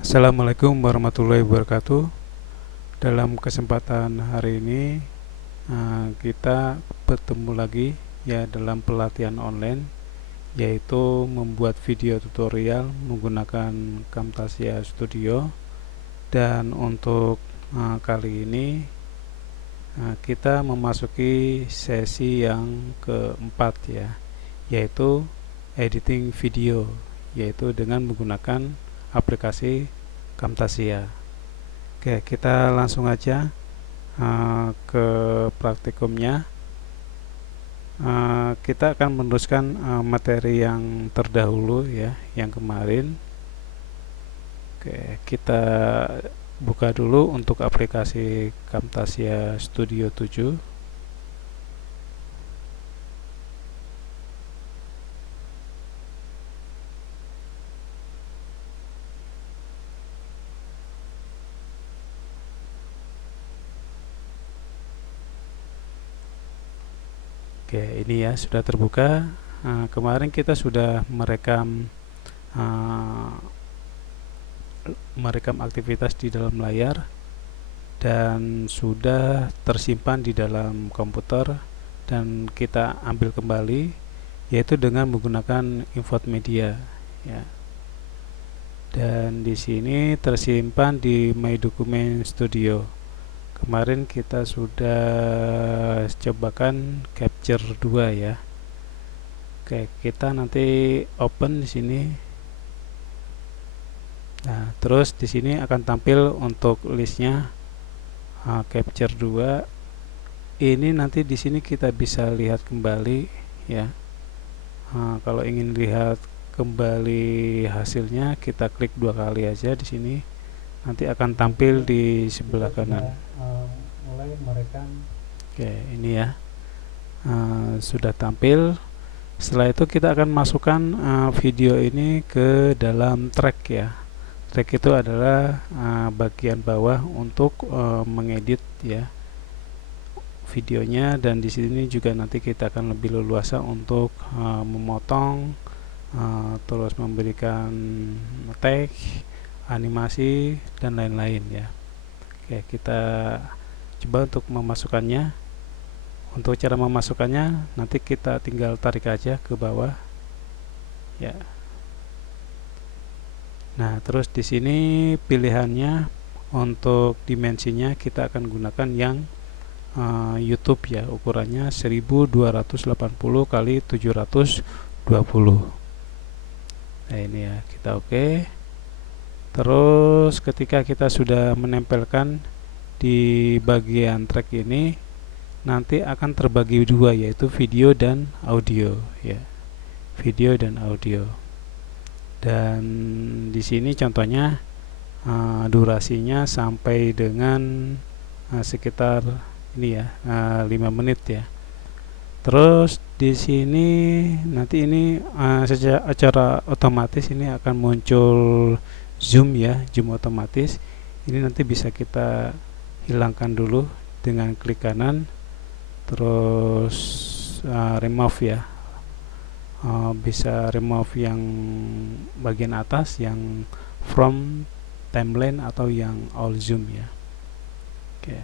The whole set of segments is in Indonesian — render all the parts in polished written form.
Assalamualaikum warahmatullahi wabarakatuh. Dalam kesempatan hari ini kita bertemu lagi ya dalam pelatihan online, yaitu membuat video tutorial menggunakan Camtasia Studio. Dan untuk kali ini kita memasuki sesi yang keempat ya, yaitu editing video, yaitu dengan menggunakan aplikasi Camtasia. Oke, kita langsung aja ke praktikumnya. Kita akan meneruskan materi yang terdahulu ya, yang kemarin. Oke, kita buka dulu untuk aplikasi Camtasia Studio 7. Oke, ini ya sudah terbuka. Kemarin kita sudah merekam aktivitas di dalam layar dan sudah tersimpan di dalam komputer, dan kita ambil kembali yaitu dengan menggunakan invert media ya. Dan di sini tersimpan di My Document Studio. Kemarin kita sudah cobakan capture 2 ya. Oke, kita nanti open di sini. Nah, terus di sini akan tampil untuk listnya capture 2. Ini nanti di sini kita bisa lihat kembali ya. Kalau ingin lihat kembali hasilnya, kita klik 2 kali aja di sini. Nanti akan tampil di sebelah kanan. Mulai merekam. Oke, ini ya. Sudah tampil. Setelah itu kita akan masukkan video ini ke dalam track ya. Track itu adalah bagian bawah untuk mengedit ya videonya, dan di sini juga nanti kita akan lebih leluasa untuk memotong, terus memberikan tag, animasi dan lain-lain ya. Oke, kita coba untuk memasukkannya. Untuk cara memasukkannya nanti kita tinggal tarik aja ke bawah ya. Nah, terus di sini pilihannya untuk dimensinya kita akan gunakan yang YouTube ya, ukurannya 1280 kali 720. Nah, ini ya, kita oke. Terus ketika kita sudah menempelkan di bagian track ini, nanti akan terbagi dua, yaitu video dan audio ya. Video dan audio. Dan di sini contohnya durasinya sampai dengan sekitar ini ya, 5 menit ya. Terus di sini nanti ini secara otomatis ini akan muncul zoom ya, zoom otomatis. Ini nanti bisa kita hilangkan dulu dengan klik kanan, terus remove ya. Bisa remove yang bagian atas, yang from timeline, atau yang all zoom ya. Oke,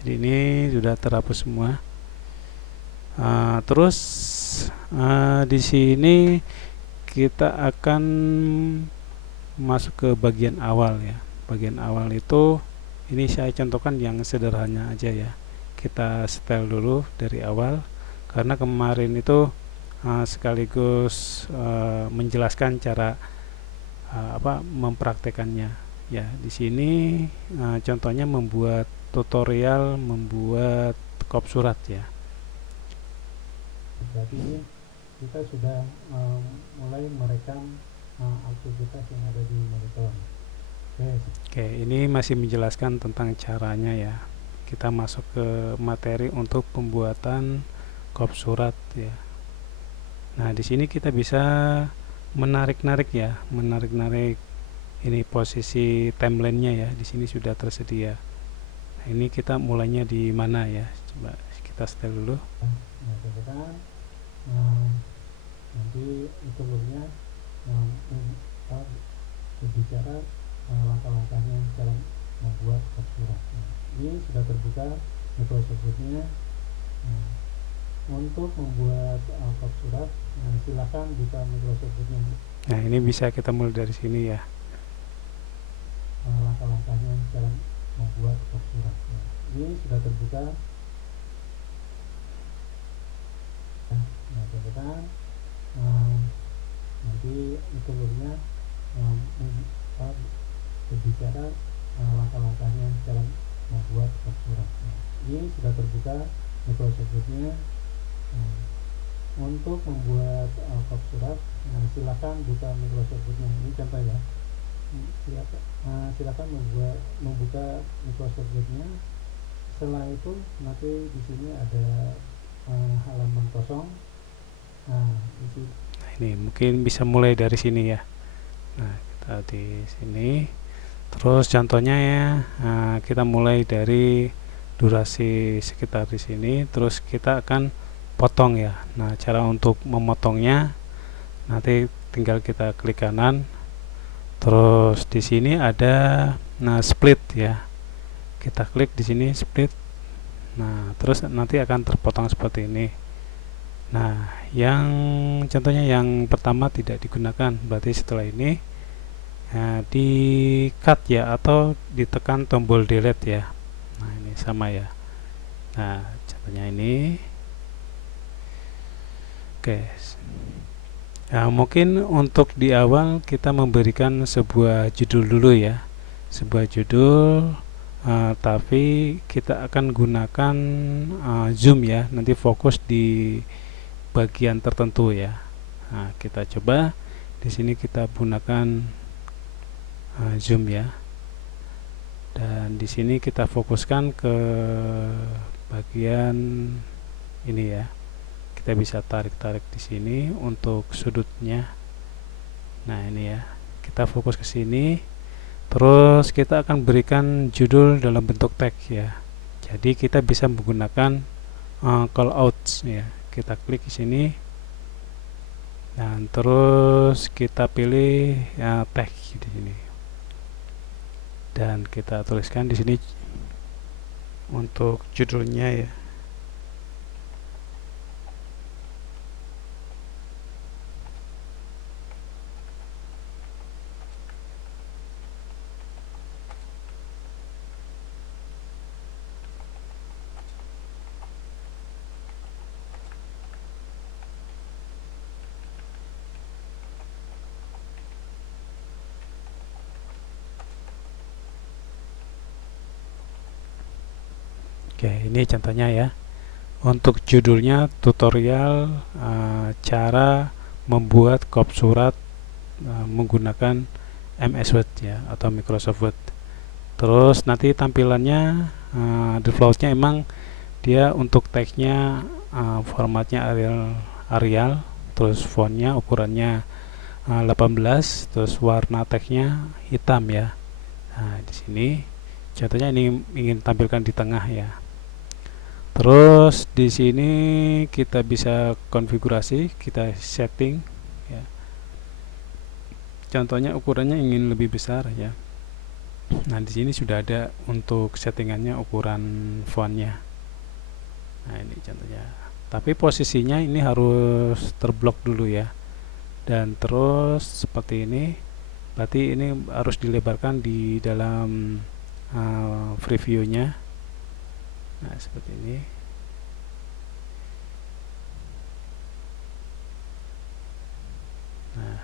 jadi ini sudah terhapus semua. Terus di sini kita akan masuk ke bagian awal ya. Bagian awal itu ini saya contohkan yang sederhana aja ya. Kita setel dulu dari awal, karena kemarin itu sekaligus menjelaskan cara mempraktekannya ya. Di sini contohnya membuat tutorial membuat kop surat ya. Berarti ini kita sudah mulai merekam aktivitas yang ada di monitor. Oke, ini masih menjelaskan tentang caranya ya. Kita masuk ke materi untuk pembuatan kop surat ya. Nah, di sini kita bisa menarik-narik ya, menarik-narik ini posisi timelinenya ya. Di sini sudah tersedia. Nah, ini kita mulainya di mana ya? Coba kita setel dulu. Nah, kemudian nanti itu berbicara langkah-langkahnya cara membuat kop surat. Nah, ini sudah terbuka Microsoft Word-nya. Nah, untuk membuat kop surat, nah, silakan buka Microsoft Word-nya. Nah, ini bisa kita mulai dari sini ya. Langkah-langkahnya cara membuat kop surat. Nah, ini sudah terbuka. Nah, teman-teman, nanti itu Word-nya berbicara langkah-langkahnya cara membuat kop surat. Nah, ini sudah terbuka Microsoft Word-nya. Nah, untuk membuat kop surat, nah, silakan buka Microsoft Word-nya. Ini contoh ya. Silakan membuka Microsoft Word-nya. Setelah itu nanti di sini ada halaman kosong. Nah, ini mungkin bisa mulai dari sini ya. Nah, kita di sini. Terus contohnya ya, kita mulai dari durasi sekitar di sini. Terus kita akan potong ya. Nah, cara untuk memotongnya nanti tinggal kita klik kanan. Terus di sini ada split ya. Kita klik di sini split. Nah, terus nanti akan terpotong seperti ini. Nah, yang contohnya yang pertama tidak digunakan, berarti setelah ini di cut ya, atau ditekan tombol delete ya. Nah, ini sama ya. Nah, contohnya ini. Oke. Nah, mungkin untuk di awal kita memberikan sebuah judul dulu ya. Sebuah judul, tapi kita akan gunakan zoom ya. Nanti fokus di bagian tertentu ya. Nah, kita coba di sini kita gunakan zoom ya, dan di sini kita fokuskan ke bagian ini ya. Kita bisa tarik-tarik di sini untuk sudutnya. Nah, ini ya, kita fokus ke sini. Terus kita akan berikan judul dalam bentuk teks ya. Jadi kita bisa menggunakan call outs ya. Kita klik di sini dan terus kita pilih teks di sini. Dan kita tuliskan di sini untuk judulnya ya. Oke, ini contohnya ya. Untuk judulnya tutorial cara membuat kop surat menggunakan MS Word ya, atau Microsoft Word. Terus nanti tampilannya defaultnya emang dia untuk teksnya formatnya Arial, terus fontnya ukurannya 18, terus warna teksnya hitam ya. Nah, di sini contohnya ini ingin tampilkan di tengah ya. Terus di sini kita bisa konfigurasi, kita setting ya. Contohnya ukurannya ingin lebih besar ya. Nah, di sini sudah ada untuk settingannya ukuran fontnya. Nah, ini contohnya. Tapi posisinya ini harus terblok dulu ya. Dan terus seperti ini. Berarti ini harus dilebarkan di dalam previewnya. Nah, seperti ini. Nah,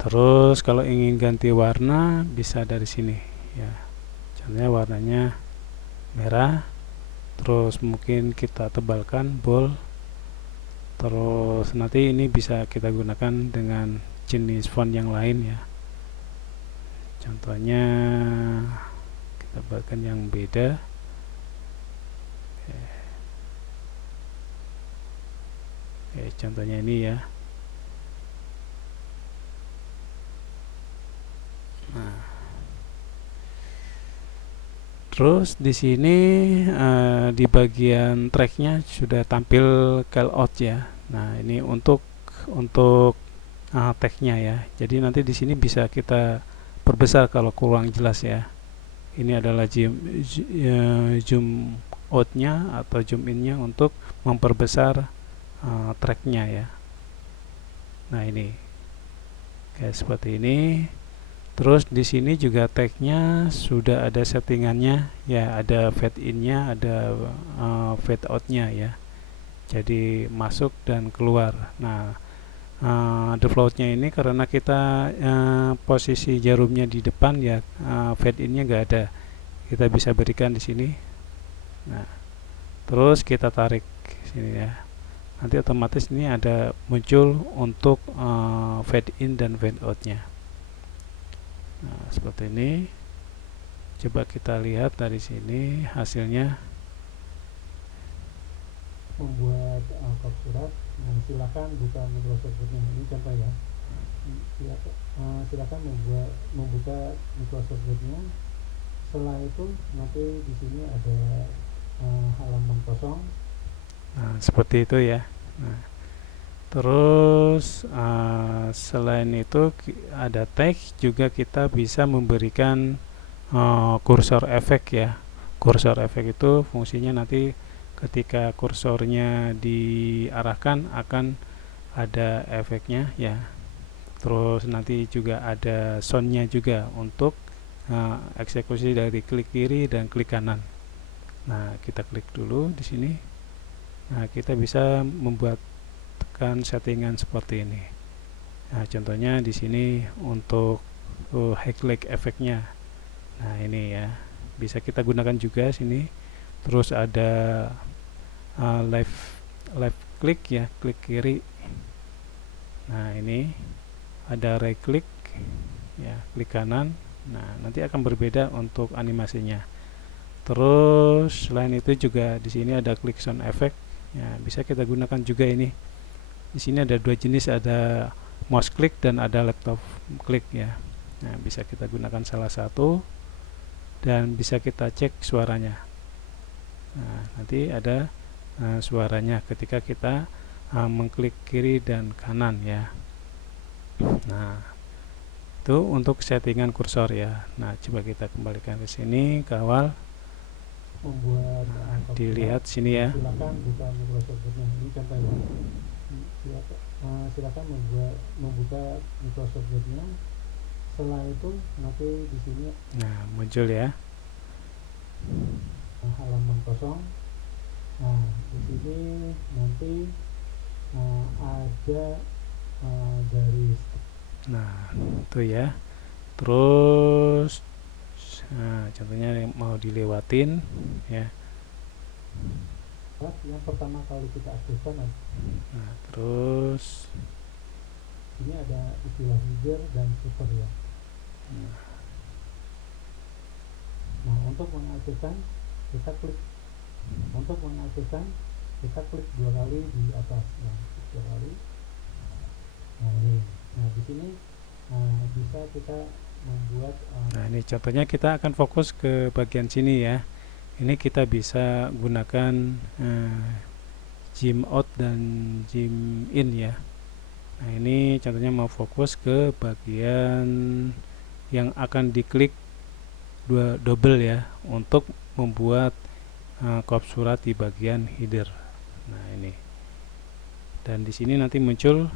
terus kalau ingin ganti warna bisa dari sini ya. Contohnya warnanya merah. Terus mungkin kita tebalkan bold. Terus nanti ini bisa kita gunakan dengan jenis font yang lain ya. Contohnya kita buatkan yang beda. Oke, contohnya ini ya. Nah, terus di sini di bagian tracknya sudah tampil callout ya. Nah, ini untuk tagnya ya. Jadi nanti di sini bisa kita perbesar kalau kurang jelas ya. Ini adalah zoom outnya atau zoom innya untuk memperbesar tracknya ya. Nah ini kayak seperti ini. Terus di sini juga tagnya sudah ada settingannya ya, ada fade innya, ada fade outnya ya. Jadi masuk dan keluar. Nah, defaultnya ini karena kita posisi jarumnya di depan ya, fade innya nggak ada. Kita bisa berikan di sini. Nah, terus kita tarik sini ya. Nanti otomatis ini ada muncul untuk fade in dan fade outnya. Nah, seperti ini. Coba kita lihat dari sini hasilnya. Membuat kop surat. Nah, silakan buka Microsoft Word-nya. Ini contoh ya. Silakan membuka Microsoft Word-nya. Setelah itu nanti di sini ada halaman kosong. Nah, seperti itu ya. Nah, terus selain itu ada teks juga, kita bisa memberikan kursor efek ya. Kursor efek itu fungsinya nanti ketika kursornya diarahkan akan ada efeknya ya. Terus nanti juga ada soundnya juga untuk eksekusi dari klik kiri dan klik kanan. Nah, kita klik dulu di sini. Nah, kita bisa membuatkan settingan seperti ini. Nah, contohnya di sini untuk highlight efeknya. Nah, ini ya. Bisa kita gunakan juga sini. Terus ada left click ya, klik kiri. Nah, ini ada right click ya, klik kanan. Nah, nanti akan berbeda untuk animasinya. Terus selain itu juga di sini ada click sound effect ya, bisa kita gunakan juga ini. Di sini ada dua jenis, ada mouse click dan ada laptop click ya. Nah, bisa kita gunakan salah satu dan bisa kita cek suaranya. Nah, nanti ada suaranya ketika kita mengklik kiri dan kanan ya. Nah, itu untuk settingan kursor ya. Nah, coba kita kembalikan ke sini ke awal. Membuat Dilihat sini ya. silakan buka Microsoft Word-nya. Ini contoh ya. Silakan membuka Microsoft Word-nya. Setelah itu nanti di sini muncul ya halaman kosong. Nah, di sini nanti ada garis. Nah, itu ya. Terus contohnya yang mau dilewatin ya. Yang pertama kali kita aktifkan. Nah, terus ini ada istilah leader dan super ya. Nah, untuk mengaktifkan kita klik. Untuk mengaktifkan kita klik 2 kali di atas. Nah, 2 kali. Nah, ini. Nah, di sini bisa kita membuat nah, ini contohnya kita akan fokus ke bagian sini ya. Ini kita bisa gunakan zoom out dan zoom in ya. Nah, ini contohnya mau fokus ke bagian yang akan diklik double ya, untuk membuat kop surat di bagian header. Nah, ini. Dan di sini nanti muncul,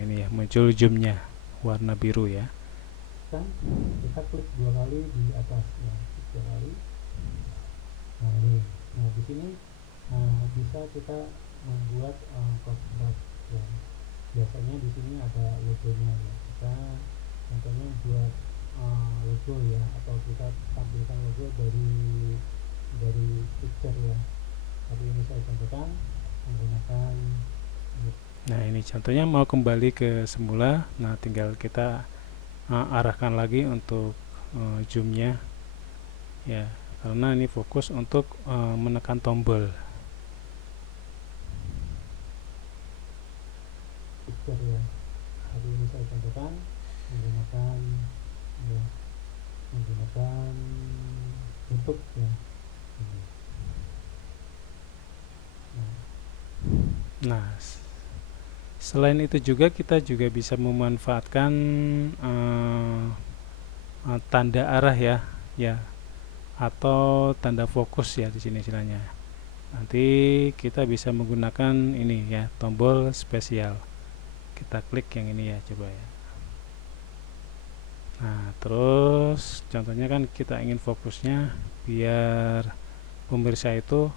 ini ya, muncul zoomnya warna biru ya. Kita klik 2 kali di atas ya, 2 kali. Nah, ini. Nah, di sini bisa kita membuat kop surat ya. Biasanya di sini ada logonya ya. Kita contohnya buat logo ya, atau kita tampilkan logo dari picture ya. Tapi ini saya contohkan menggunakan. Nah, ini contohnya mau kembali ke semula. Nah, tinggal kita arahkan lagi untuk zoomnya ya, karena ini fokus untuk menekan tombol. Picture ya. Tapi ini saya contohkan menggunakan bentuk ya. Nah, Selain itu juga kita juga bisa memanfaatkan tanda arah ya atau tanda fokus ya di sini istilahnya. Nanti kita bisa menggunakan ini ya, tombol spesial. Kita klik yang ini ya, coba ya. Nah, terus contohnya kan kita ingin fokusnya biar pemirsa itu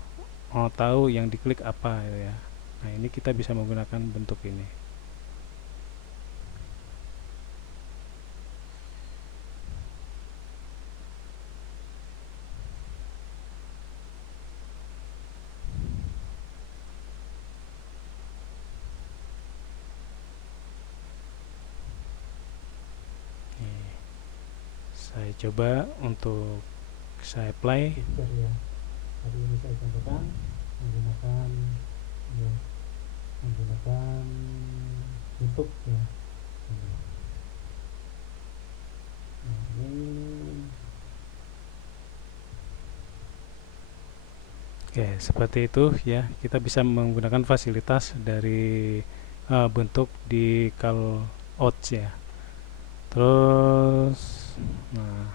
mau tahu yang diklik apa gitu ya. Nah, ini kita bisa menggunakan bentuk ini. Nih, saya coba untuk saya play. Picture ya. Tadi ini saya contohkan menggunakan ya, menggunakan YouTube ya. Nah, ini Oke, seperti itu ya. Kita bisa menggunakan fasilitas dari bentuk di callouts ya. Terus, nah,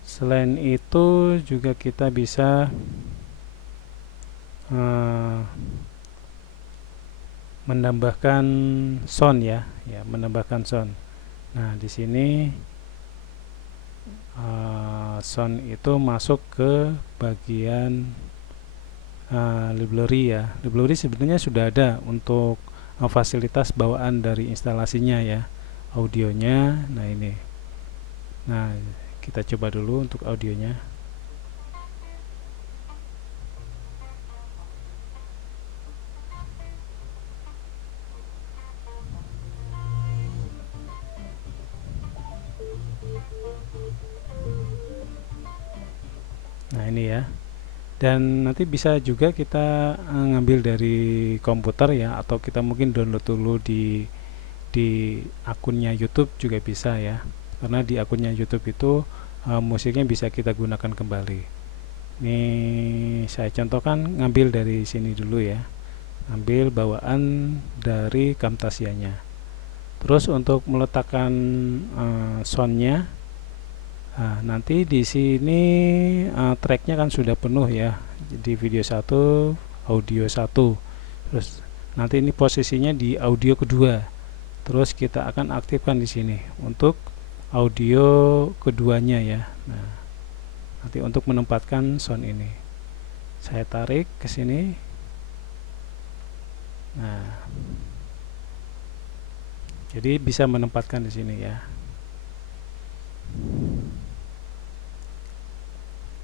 selain itu juga kita bisa menambahkan sound ya, menambahkan sound. Nah, di sini sound itu masuk ke bagian library ya. Library sebenarnya sudah ada untuk fasilitas bawaan dari instalasinya ya, audionya. Nah, ini. Nah, kita coba dulu untuk audionya. Nah, ini ya. Dan nanti bisa juga kita ngambil dari komputer ya, atau kita mungkin download dulu di akunnya YouTube juga bisa ya. Karena di akunnya YouTube itu musiknya bisa kita gunakan kembali. Ini saya contohkan ngambil dari sini dulu ya. Ambil bawaan dari Camtasianya. Terus untuk meletakkan soundnya, nanti di sini tracknya kan sudah penuh ya, di video 1, audio 1. Terus nanti ini posisinya di audio kedua. Terus kita akan aktifkan di sini untuk audio keduanya ya. Nah, nanti untuk menempatkan sound ini, saya tarik ke sini. Nah, jadi bisa menempatkan di sini ya.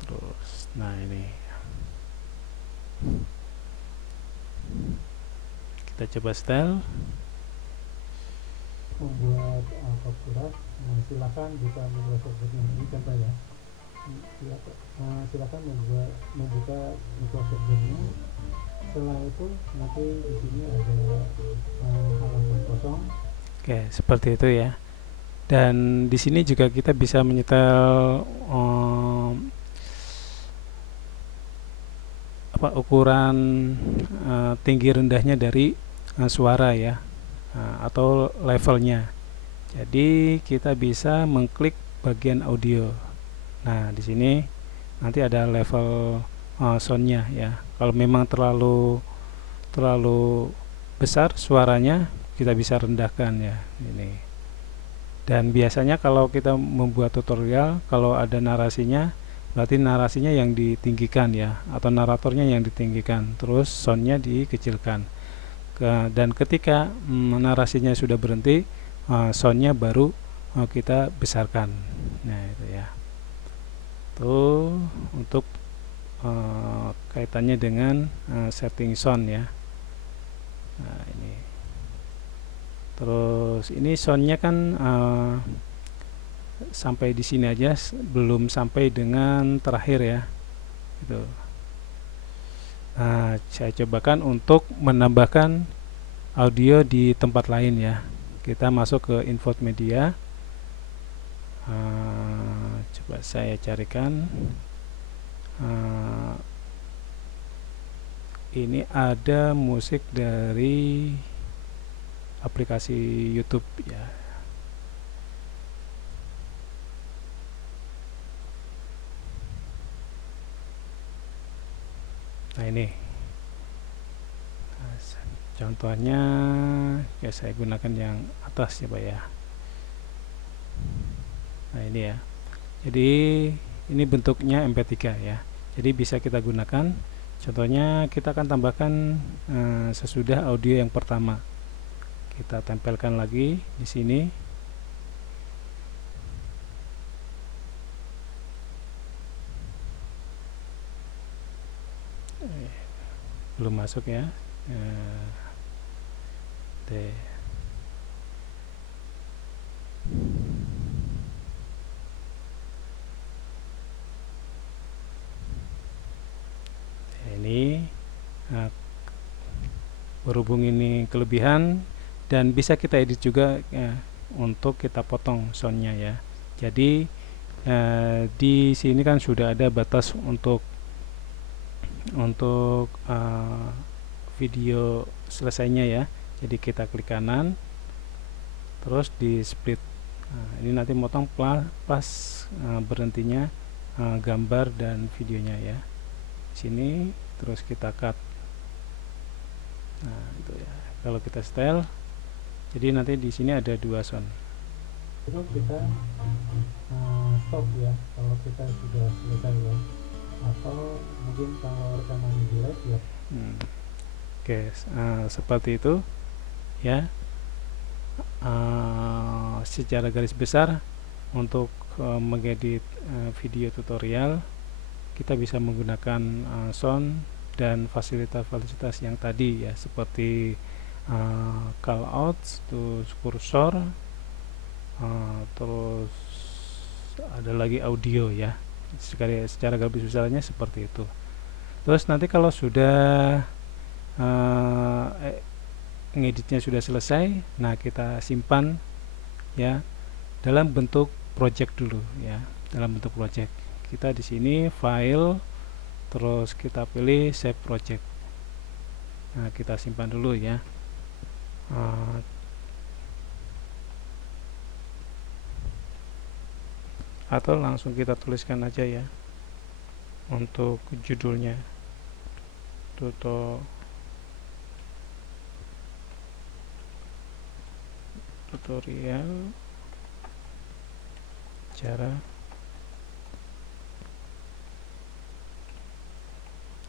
Terus, nah ini kita coba style. membuat fakturat. Nah, silakan buka Microsoft Word ini contoh ya. Silakan membuka Microsoft Word-nya. Setelah itu nanti di sini ada halaman kosong. Oke, seperti itu ya. Dan di sini juga kita bisa menyetel ukuran tinggi rendahnya dari suara ya, atau levelnya. Jadi kita bisa mengklik bagian audio. Nah, di sini nanti ada level soundnya ya. Kalau memang terlalu besar suaranya, kita bisa rendahkan ya ini. Dan biasanya kalau kita membuat tutorial, kalau ada narasinya, berarti narasinya yang ditinggikan ya, atau naratornya yang ditinggikan, terus soundnya dikecilkan. Dan ketika narasinya sudah berhenti, soundnya baru kita besarkan. Nah, itu ya. Tuh untuk kaitannya dengan setting sound ya. Nah, ini. Terus ini soundnya kan sampai di sini aja, belum sampai dengan terakhir ya. Gitu. Nah, saya cobakan untuk menambahkan audio di tempat lain ya. Kita masuk ke info media. Coba saya carikan. Ini ada musik dari aplikasi YouTube ya. Nah ini contohnya ya, saya gunakan yang atas ya Pak ya. Nah ini ya, jadi ini bentuknya MP3 ya, jadi bisa kita gunakan. Contohnya kita akan tambahkan sesudah audio yang pertama, kita tempelkan lagi di sini. Belum masuk ya. Ini berhubung ini kelebihan dan bisa kita edit juga ya, untuk kita potong soundnya ya. Jadi di sini kan sudah ada batas untuk video selesainya ya. Jadi kita klik kanan, terus di split. Nah, ini nanti motong pas berhentinya gambar dan videonya ya. Sini terus kita cut. Nah itu ya. Kalau kita style, jadi nanti di sini ada 2 sound. Itu kita stop ya kalau kita sudah selesai ya. Atau mungkin kalau rekaman jelek ya. Oke, seperti itu ya. Secara garis besar untuk mengedit video tutorial kita bisa menggunakan sound dan fasilitas-fasilitas yang tadi ya, seperti callouts, terus kursor, terus ada lagi audio ya. Secara garis besarnya seperti itu. Terus nanti kalau sudah ngeditnya sudah selesai, nah kita simpan ya dalam bentuk project dulu ya, dalam bentuk project. Kita di sini file, terus kita pilih save project. Nah kita simpan dulu ya. Atau langsung kita tuliskan aja ya untuk judulnya, tutorial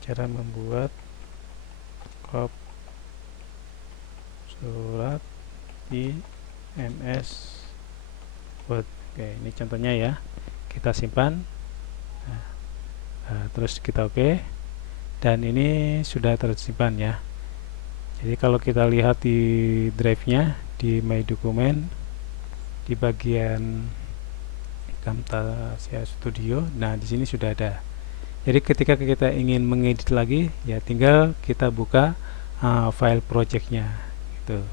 cara membuat kop surat di MS Word. Oke, ini contohnya ya, kita simpan. Terus kita oke, dan ini sudah tersimpan ya. Jadi kalau kita lihat di drive-nya di My Document di bagian Camtasia Studio, nah di sini sudah ada. Jadi ketika kita ingin mengedit lagi ya, tinggal kita buka file projectnya gitu.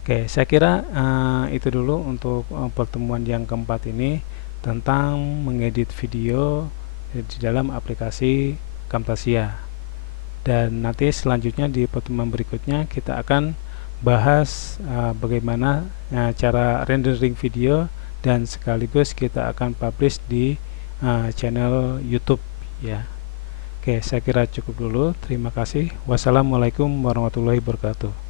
Oke, saya kira itu dulu untuk pertemuan yang keempat ini tentang mengedit video di dalam aplikasi Camtasia. Dan nanti selanjutnya di pertemuan berikutnya kita akan bahas bagaimana cara rendering video, dan sekaligus kita akan publish di channel YouTube ya. Oke, saya kira cukup dulu. Terima kasih. Wassalamualaikum warahmatullahi wabarakatuh.